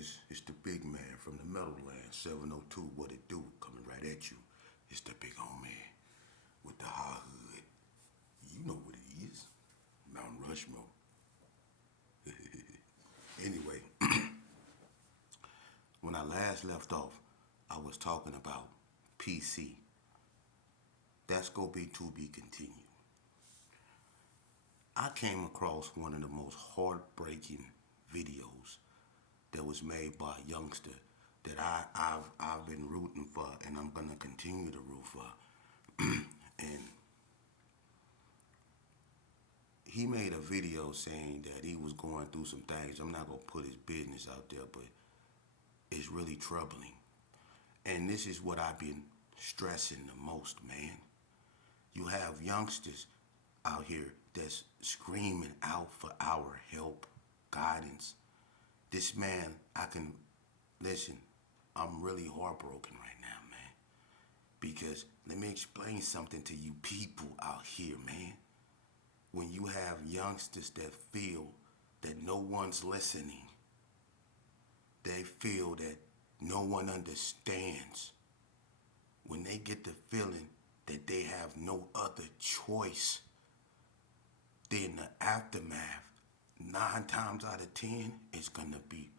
is? It's the big man from the Meadowlands, 702. What it do? Coming right at you. It's the big old man with the high hood. You know what it is. Mount Rushmore. Anyway, when I last left off, I was talking about PC. That's gonna be to be continued. I came across one of the most heartbreaking videos that was made by a youngster that I've been rooting for and I'm gonna continue to root for. And he made a video saying that he was going through some things. I'm not gonna put his business out there, but it's really troubling. And this is what I've been stressing the most, man. You have youngsters out here that's screaming out for our help, guidance. This man, I can, listen, I'm really heartbroken right now, man. Because let me explain something to you people out here, man. When you have youngsters that feel that no one's listening, they feel that no one understands, when they get the feeling that they have no other choice, then the aftermath, 9 times out of 10, is gonna be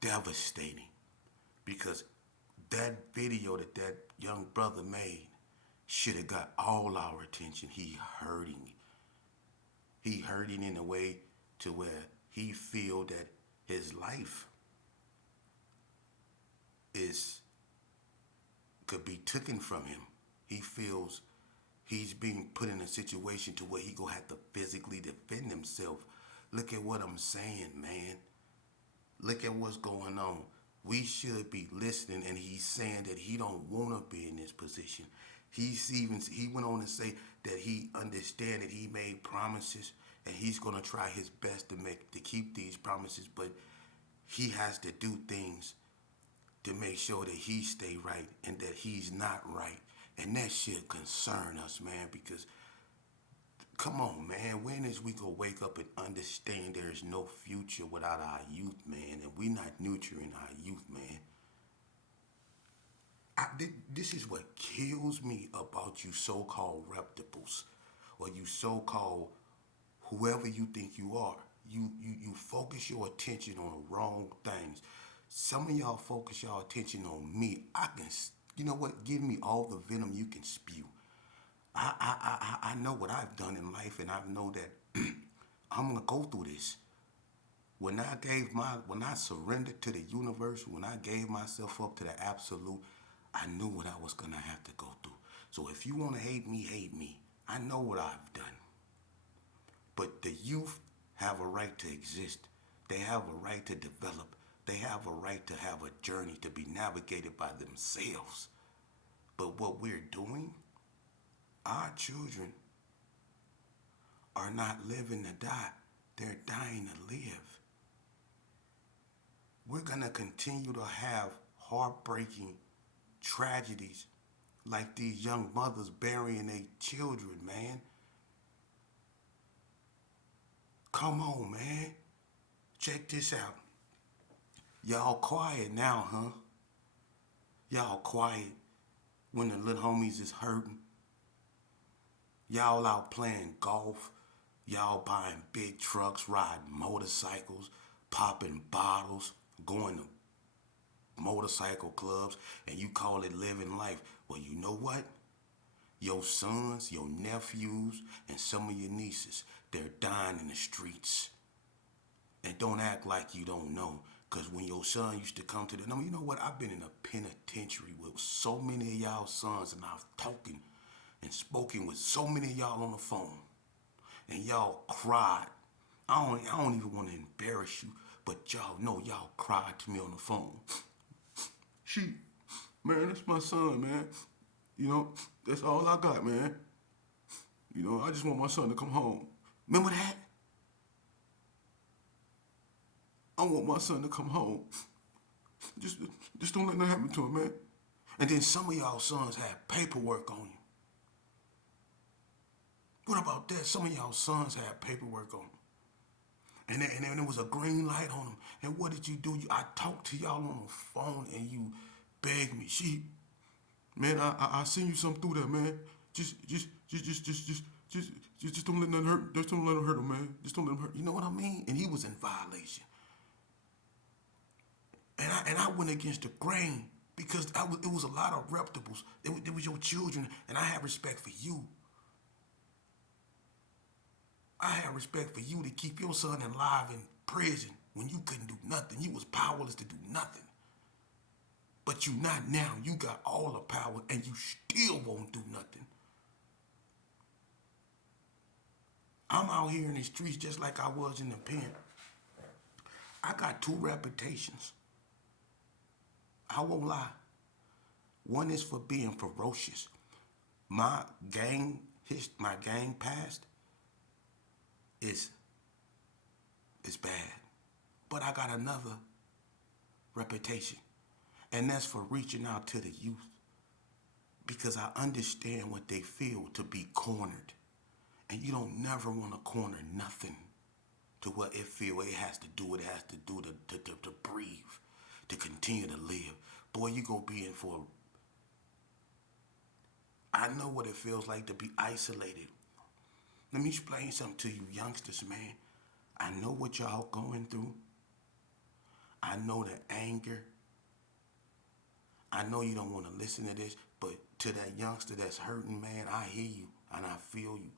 devastating. Because that video that that young brother made should have got all our attention. He hurting. He hurting in a way to where he feel that his life is could be taken from him. He feels he's being put in a situation to where he gonna have to physically defend himself. Look at what I'm saying, man. Look at what's going on. We should be listening, and he's saying that he don't want to be in this position. He went on to say that he understand that he made promises and he's gonna try his best to keep these promises, but he has to do things to make sure that he stay right and that he's not right. And that should concern us, man, because come on, man, when is we gonna wake up and understand there is no future without our youth, man, and we not nurturing our youth, man. This is what kills me about you so-called reputables, or you so-called whoever you think you are. You focus your attention on the wrong things. Some of y'all focus your attention on me. You know what? Give me all the venom you can spew. I know what I've done in life, and I know that I'm gonna go through this. When I surrendered to the universe, when I gave myself up to the absolute, I knew what I was gonna have to go through. So if you wanna hate me, hate me. I know what I've done. But the youth have a right to exist. They have a right to develop. They have a right to have a journey to be navigated by themselves. But what we're doing, our children are not living to die. They're dying to live. We're gonna continue to have heartbreaking tragedies like these young mothers burying their children, man. Come on, man. Check this out. Y'all quiet now, huh? Y'all quiet when the little homies is hurting. Y'all out playing golf. Y'all buying big trucks, riding motorcycles, popping bottles, going to motorcycle clubs, and you call it living life. Well, you know what? Your sons, your nephews, and some of your nieces, they're dying in the streets. And don't act like you don't know. Because when your son used to come to the number, you know what? I've been in a penitentiary with so many of y'all sons, and I've talking and spoken with so many of y'all on the phone. And y'all cried. I don't even want to embarrass you, but y'all know y'all cried to me on the phone. She, man, that's my son, man. You know, that's all I got, man. You know, I just want my son to come home. Remember that? I want my son to come home. Just don't let that happen to him, man. And then some of y'all sons have paperwork on you. What about that? Some of y'all sons have paperwork on them. And then there was a green light on him. And what did you do? I talked to y'all on the phone and you begged me, Sheep, man, I seen you something through there, man. Just, just, just, just, just, just, just, just don't let nothing hurt. Just don't let him hurt him, man. Just don't let him hurt. You know what I mean? And he was in violation. And I went against the grain because it was a lot of reputables. It was your children, and I had respect for you. I had respect for you to keep your son alive in prison when you couldn't do nothing. You was powerless to do nothing. But you not now. You got all the power and you still won't do nothing. I'm out here in the streets just like I was in the pen. I got two reputations. I won't lie. One is for being ferocious. My gang past is bad. But I got another reputation. And that's for reaching out to the youth. Because I understand what they feel to be cornered. And you don't never want to corner nothing to what it feel it has to do. It has to do to breathe, to continue to live. Boy, you go be in for. I know what it feels like to be isolated. Let me explain something to you youngsters, man. I know what y'all going through. I know the anger. I know you don't want to listen to this, but to that youngster that's hurting, man, I hear you and I feel you.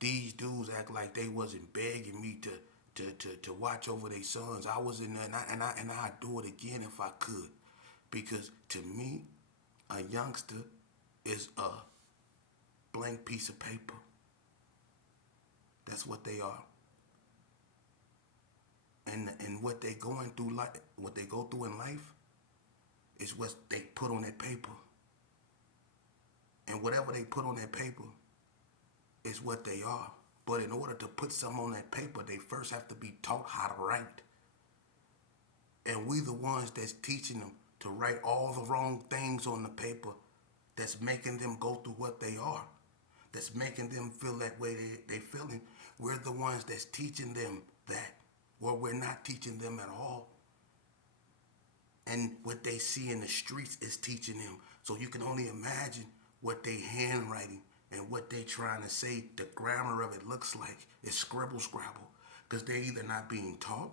These dudes act like they wasn't begging me to watch over their sons. I was in there, and I'd do it again if I could, because to me, a youngster is a blank piece of paper. That's what they are. And what they going through, what they go through in life, is what they put on that paper. And whatever they put on that paper is what they are. But in order to put something on that paper, they first have to be taught how to write. And we the ones that's teaching them to write all the wrong things on the paper that's making them go through what they are, that's making them feel that way they feeling. We're the ones that's teaching them that, or we're not teaching them at all. And what they see in the streets is teaching them. So you can only imagine what they handwriting and what they trying to say, the grammar of it looks like. It's scribble scrabble. Because they're either not being taught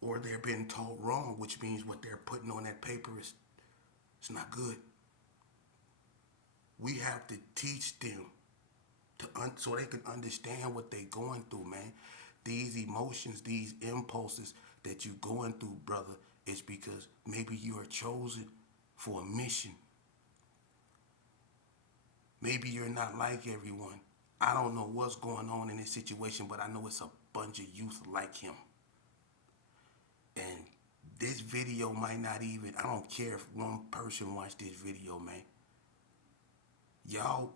or they're being taught wrong, which means what they're putting on that paper is it's not good. We have to teach them so they can understand what they're going through, man. These emotions, these impulses that you're going through, brother, is because maybe you are chosen for a mission. Maybe you're not like everyone. I don't know what's going on in this situation, but I know it's a bunch of youth like him. And this video might not even, I don't care if one person watched this video, man. Y'all,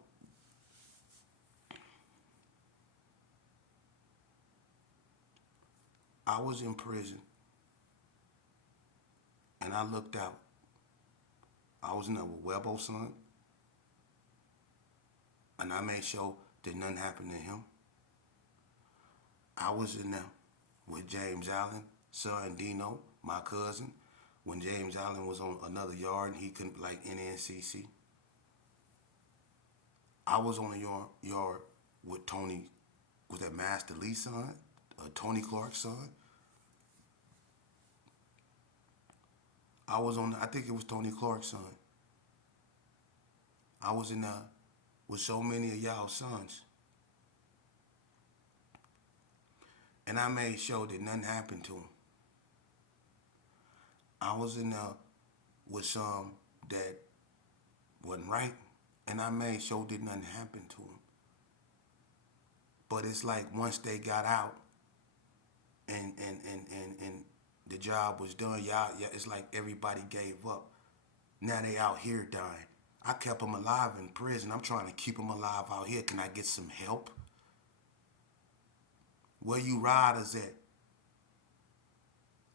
I was in prison and I looked out. I was in there with Webbo's son, and I made sure that nothing happened to him. I was in there with James Allen, son Dino, my cousin, when James Allen was on another yard and he couldn't, like NNCC. I was on a yard with Tony, was that Master Lee's son, Tony Clark's son. I think it was Tony Clark's son. I was in there with so many of y'all sons. And I made sure that nothing happened to him. I was in there with some that wasn't right, and I made sure that nothing happened to him. But it's like once they got out and the job was done, yeah, it's like everybody gave up. Now they out here dying. I kept them alive in prison. I'm trying to keep them alive out here. Can I get some help? Where you riders at?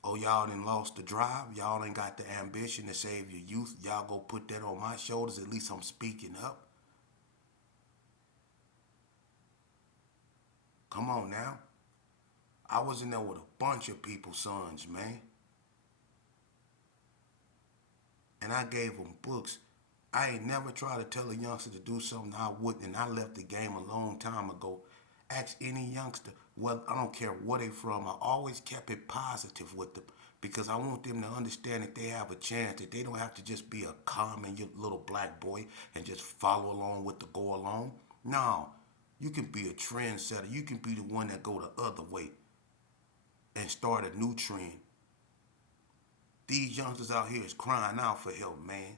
Oh, y'all done lost the drive. Y'all ain't got the ambition to save your youth. Y'all go put that on my shoulders. At least I'm speaking up. Come on now. I was in there with a bunch of people's sons, man. And I gave them books. I ain't never tried to tell a youngster to do something I wouldn't, and I left the game a long time ago. Ask any youngster, well, I don't care where they from. I always kept it positive with them because I want them to understand that they have a chance, that they don't have to just be a common little black boy and just follow along with the go along. No, you can be a trendsetter. You can be the one that go the other way and start a new trend. These youngsters out here is crying out for help, man.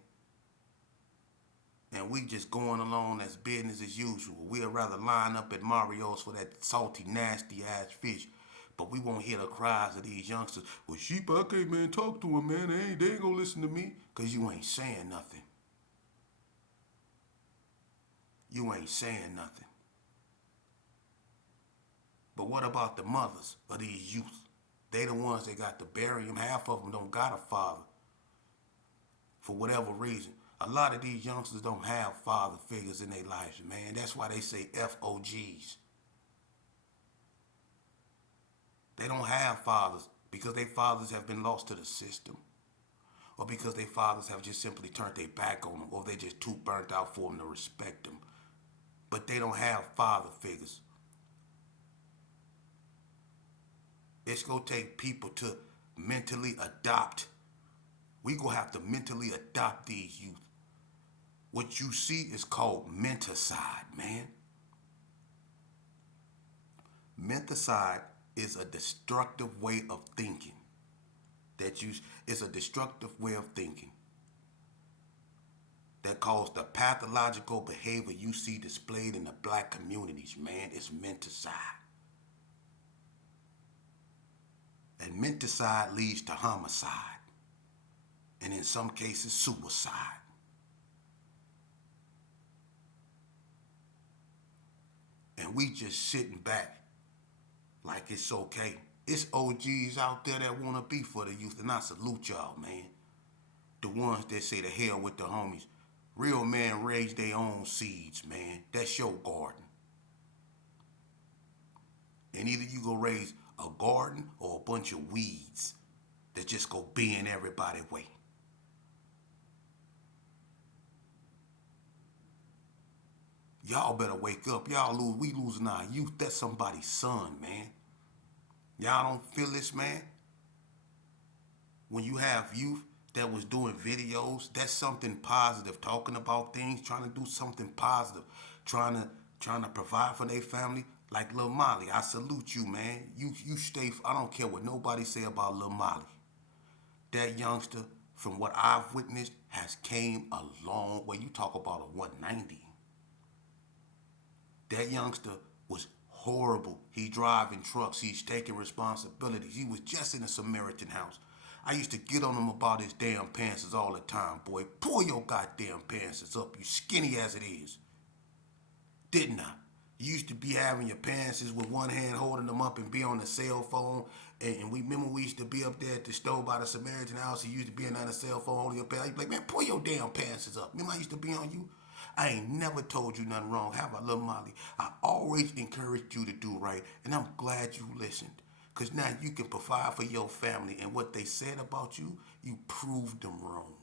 And we just going along as business as usual. We'd rather line up at Mario's for that salty, nasty ass fish. But we won't hear the cries of these youngsters. Well, sheep, I can't, man, talk to them, man. They ain't gonna listen to me. Because you ain't saying nothing. You ain't saying nothing. But what about the mothers of these youth? They the ones that got to bury them. Half of them don't got a father. For whatever reason. A lot of these youngsters don't have father figures in their lives, man. That's why they say FOGs. They don't have fathers because their fathers have been lost to the system. Or because their fathers have just simply turned their back on them. Or they just too burnt out for them to respect them. But they don't have father figures. It's going to take people to mentally adopt. We going to have to mentally adopt these youth. What you see is called menticide, man. Menticide is a destructive way of thinking. It's a destructive way of thinking that caused the pathological behavior you see displayed in the black communities, man. It's menticide. And menticide leads to homicide. And in some cases, suicide. And we just sitting back like it's okay. It's OGs out there that want to be for the youth, and I salute y'all, man. The ones that say the hell with the homies. Real men raise their own seeds, man. That's your garden. And either you go raise a garden or a bunch of weeds that just go bend everybody way. Y'all better wake up. We losing our youth. That's somebody's son, man. Y'all don't feel this, man? When you have youth that was doing videos, that's something positive, talking about things, trying to do something positive, trying to provide for their family. Like Lil Molly, I salute you, man. You stay. I don't care what nobody say about Lil Molly. That youngster, from what I've witnessed, has came a long way. You talk about a 190. That youngster was horrible. He driving trucks. He's taking responsibilities. He was just in a Samaritan house. I used to get on him about his damn pants all the time, boy. Pull your goddamn pants up, you skinny as it is. Didn't I? You used to be having your pants with one hand holding them up and be on the cell phone. And we remember we used to be up there at the stove by the Samaritan house. He used to be on the cell phone holding your pants. I'd be like, man, pull your damn pants up. Remember I used to be on you? I ain't never told you nothing wrong. Have I, Lil Molly? I always encouraged you to do right, and I'm glad you listened. Because now you can provide for your family, and what they said about you, you proved them wrong.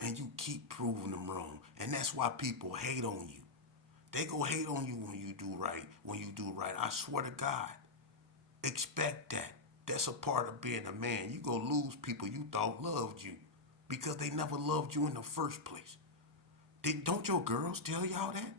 And you keep proving them wrong. And that's why people hate on you. They go hate on you when you do right. When you do right. I swear to God. Expect that. That's a part of being a man. You go lose people you thought loved you because they never loved you in the first place. Don't your girls tell y'all that?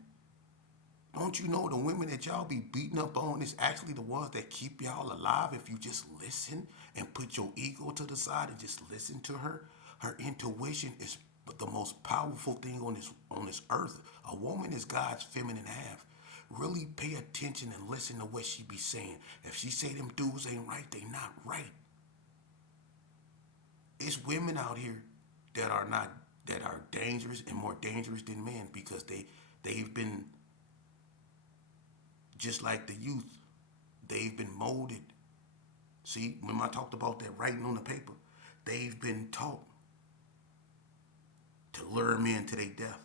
Don't you know the women that y'all be beating up on is actually the ones that keep y'all alive if you just listen and put your ego to the side and just listen to her? Her intuition is the most powerful thing on this earth. A woman is God's feminine half. Really pay attention and listen to what she be saying. If she say them dudes ain't right, they not right. It's women out here that are dangerous and more dangerous than men because they've been just like the youth. They've been molded. See, when I talked about that writing on the paper, they've been taught to lure men to their death,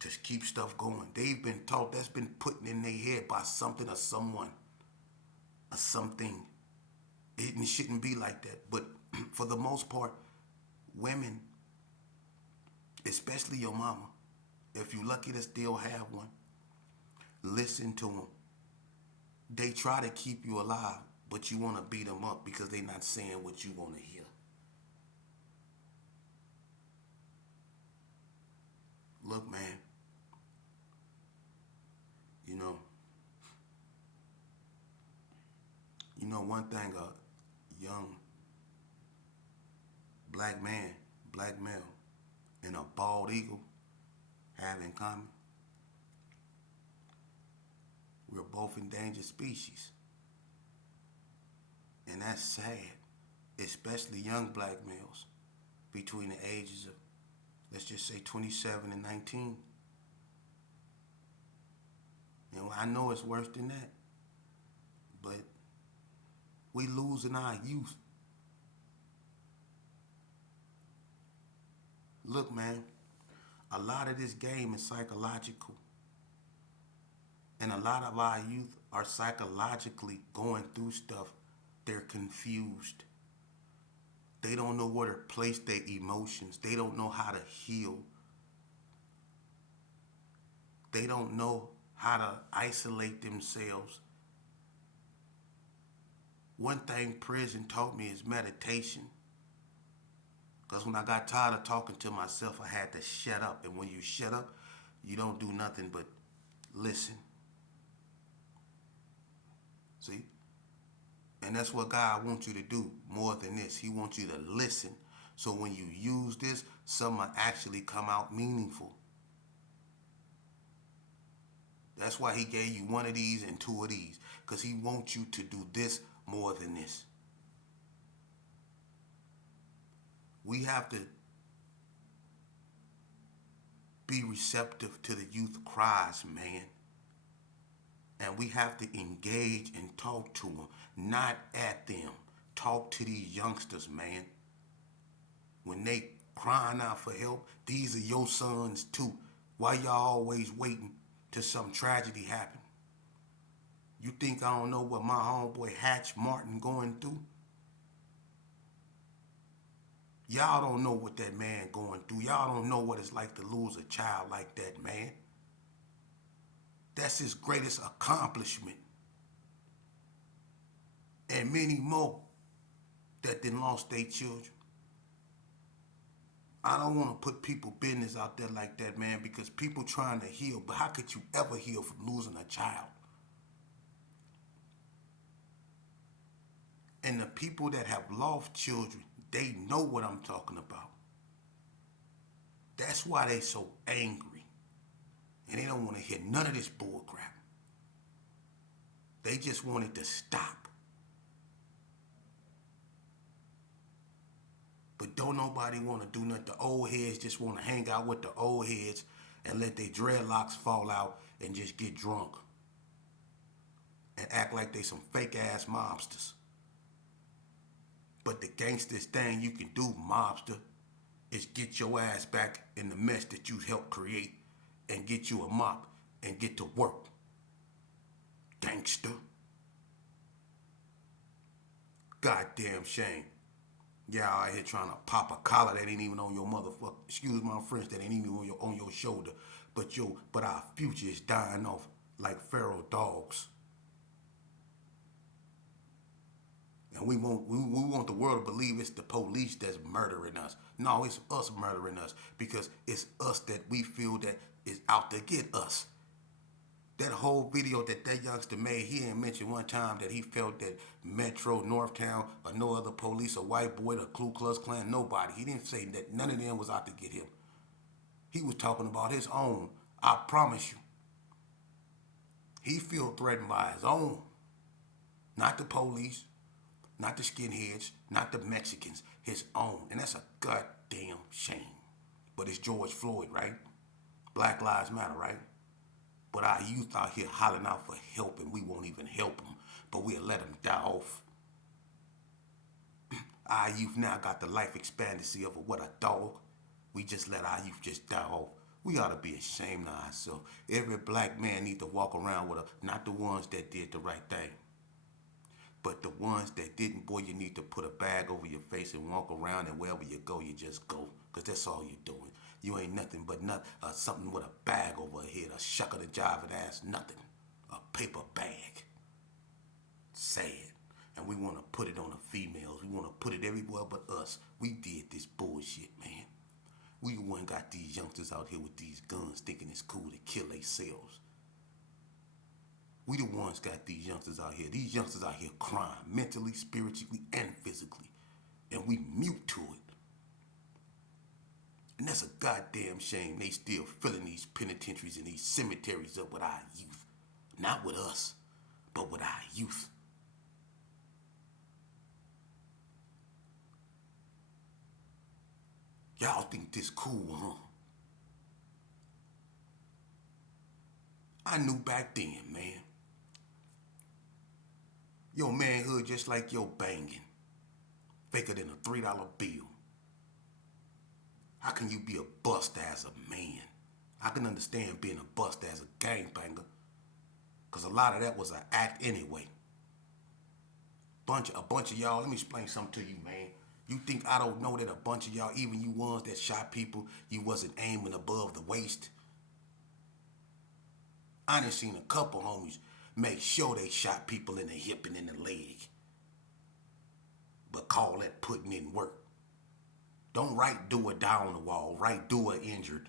to keep stuff going. They've been taught, that's been put in their head by something or someone. or something. It shouldn't be like that. But for the most part, women, especially your mama, if you're lucky to still have one, listen to them. They try to keep you alive, but you want to beat them up because they're not saying what you want to hear. Look, man, you know, one thing a young black man, black male, and a bald eagle have in common, we're both endangered species. And that's sad, especially young black males between the ages of, let's just say, 27 and 19. And I know it's worse than that, but we losing our youth. Look, man, a lot of this game is psychological. And a lot of our youth are psychologically going through stuff. They're confused. They don't know where to place their emotions. They don't know how to heal. They don't know how to isolate themselves. One thing prison taught me is meditation. Because when I got tired of talking to myself, I had to shut up. And when you shut up, you don't do nothing but listen. See? And that's what God wants you to do more than this. He wants you to listen. So when you use this, some will actually come out meaningful. That's why he gave you one of these and two of these. Because he wants you to do this more than this. We have to be receptive to the youth cries, man. And we have to engage and talk to them, not at them. Talk to these youngsters, man. When they crying out for help, these are your sons too. Why y'all always waiting till some tragedy happen? You think I don't know what my homeboy Hatch Martin going through? Y'all don't know what that man going through. Y'all don't know what it's like to lose a child like that, man. That's his greatest accomplishment. And many more that then lost their children. I don't want to put people business out there like that, man, because people trying to heal, but how could you ever heal from losing a child? And the people that have lost children, they know what I'm talking about. That's why they so angry. And they don't want to hear none of this bull crap. They just want it to stop. But don't nobody want to do nothing. The old heads just want to hang out with the old heads and let their dreadlocks fall out and just get drunk. And act like they some fake ass mobsters. But the gangstest thing you can do, mobster, is get your ass back in the mess that you helped create and get you a mop and get to work. Gangster. Goddamn shame. Y'all out here trying to pop a collar that ain't even on your motherfucker. Excuse my French, that ain't even on your shoulder. But our future is dying off like feral dogs. And we want the world to believe it's the police that's murdering us. No, it's us murdering us because it's us that we feel that is out to get us. That whole video that youngster made, he didn't mention one time that he felt that Metro, Northtown, or no other police, a white boy, the Ku Klux Klan, nobody. He didn't say that none of them was out to get him. He was talking about his own. I promise you. He feel threatened by his own. Not the police, not the skinheads, not the Mexicans, his own. And that's a goddamn shame. But it's George Floyd, right? Black Lives Matter, right? But our youth out here hollering out for help and we won't even help them. But we'll let them die off. Our youth now got the life expectancy of what, a dog? We just let our youth just die off. We ought to be ashamed of ourselves. Every black man needs to walk around with not the ones that did the right thing. But the ones that didn't, boy, you need to put a bag over your face and walk around, and wherever you go, you just go. Because that's all you're doing. You ain't nothing but something with a bag over your head, a shuck of the jiving ass, nothing. A paper bag. Sad. And we want to put it on the females. We want to put it everywhere but us. We did this bullshit, man. We the one got these youngsters out here with these guns thinking it's cool to kill themselves. We the ones got these youngsters out here. These youngsters out here crying mentally, spiritually, and physically. And we mute to it. And that's a goddamn shame they still filling these penitentiaries and these cemeteries up with our youth. Not with us, but with our youth. Y'all think this cool, huh? I knew back then, man. Your manhood just like your banging. Faker than a $3 bill. How can you be a buster as a man? I can understand being a buster as a gangbanger. Because a lot of that was an act anyway. A bunch of y'all, let me explain something to you, man. You think I don't know that a bunch of y'all, even you ones that shot people, you wasn't aiming above the waist? I done seen a couple homies make sure they shot people in the hip and in the leg. But call that putting in work. Don't write do or die on the wall. Write do or injured.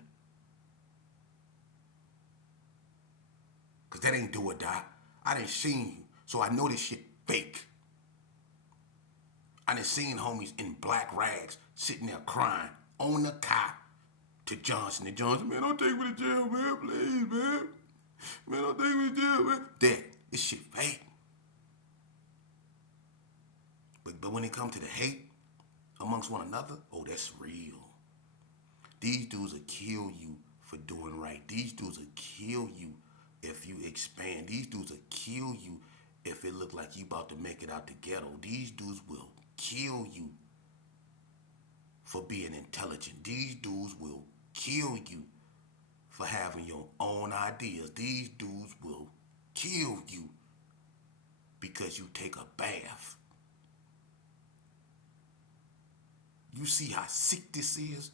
Because that ain't do or die. I done seen you. So I know this shit fake. I done seen homies in black rags sitting there crying on the cot to Johnson. And Johnson, man, don't take me to jail, man, please, man. Man, don't take me to jail, man. This shit fake. But when it comes to the hate amongst one another, oh, that's real. These dudes will kill you for doing right. These dudes will kill you if you expand. These dudes will kill you if it look like you about to make it out the ghetto. These dudes will kill you for being intelligent. These dudes will kill you for having your own ideas. These dudes will kill you because you take a bath. You see how sick this is?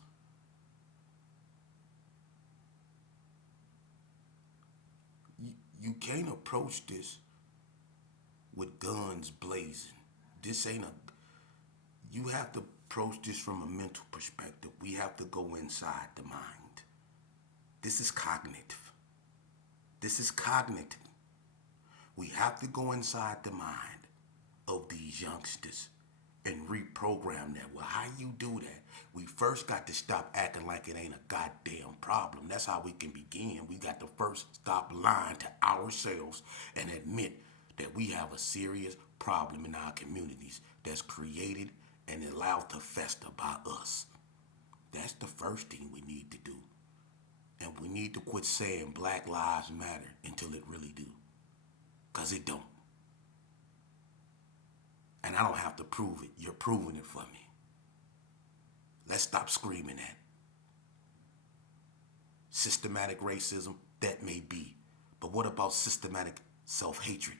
You can't approach this with guns blazing. This ain't you have to approach this from a mental perspective. We have to go inside the mind. This is cognitive. This is cognitive. We have to go inside the mind of these youngsters and reprogram that. Well, how you do that? We first got to stop acting like it ain't a goddamn problem. That's how we can begin. We got to first stop lying to ourselves and admit that we have a serious problem in our communities that's created and allowed to fester by us. That's the first thing we need to do. And we need to quit saying Black Lives Matter until it really do. Because it don't. And I don't have to prove it. You're proving it for me. Let's stop screaming that. Systematic racism, that may be. But what about systematic self-hatred?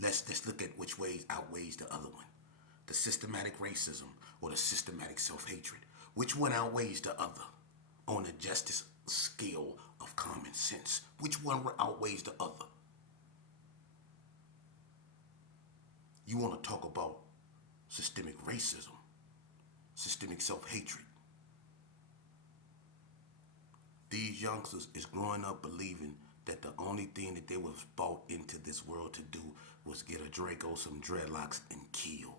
Let's look at which ways outweighs the other one. The systematic racism or the systematic self-hatred. Which one outweighs the other on the justice scale of common sense? Which one outweighs the other? You want to talk about systemic racism, systemic self-hatred. These youngsters is growing up believing that the only thing that they was brought into this world to do was get a Draco, some dreadlocks, and kill.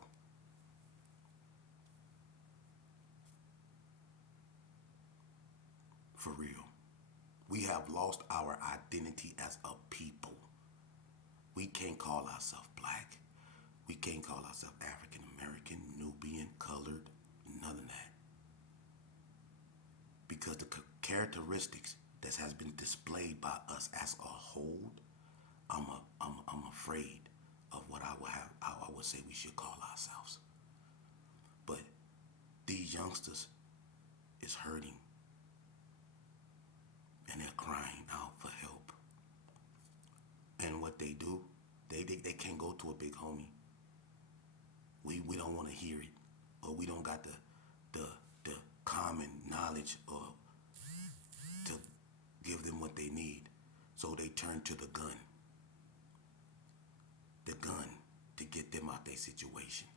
For real. We have lost our identity as a people. We can't call ourselves black. We can't call ourselves African American, Nubian, colored, none of that. Because the characteristics that has been displayed by us as a whole, I'm afraid of what I would say we should call ourselves. But these youngsters is hurting. And they're crying out for help. And what they do, they can't go to a big homie, we don't want to hear it, or we don't got the common knowledge or to give them what they need. So they turn to the gun to get them out their situation.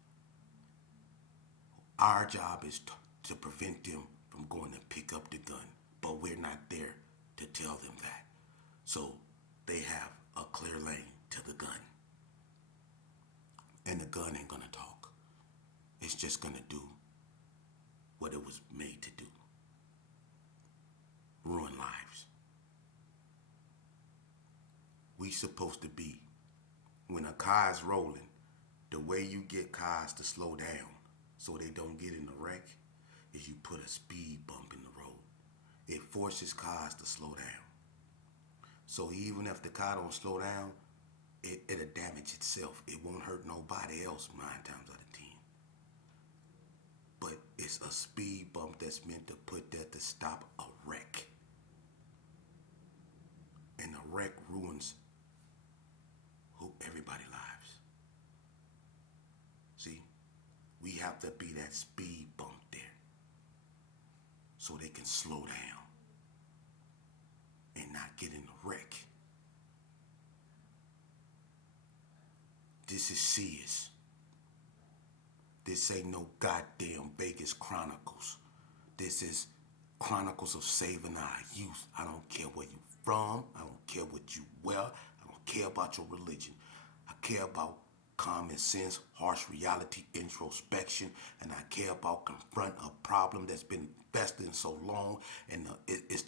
Our job is to prevent them from going to pick up the gun, but we're not there to tell them that. So they have a clear lane to the gun. And the gun ain't gonna talk. It's just gonna do what it was made to do. Ruin lives. We supposed to be, when a car is rolling, the way you get cars to slow down so they don't get in a wreck is you put a speed bump in the road. It forces cars to slow down. So even if the car don't slow down, it'll damage itself. It won't hurt nobody else 9 times out of 10. But it's a speed bump that's meant to put that to stop a wreck. And a wreck ruins everybody's lives. See, we have to be that speed bump there so they can slow down and not get in a wreck. This is serious. This ain't no goddamn Vegas Chronicles. This is Chronicles of saving our youth. I don't care where you from. I don't care what you wear. I don't care about your religion. I care about common sense, harsh reality, introspection, and I care about confront a problem that's been festering so long, and it's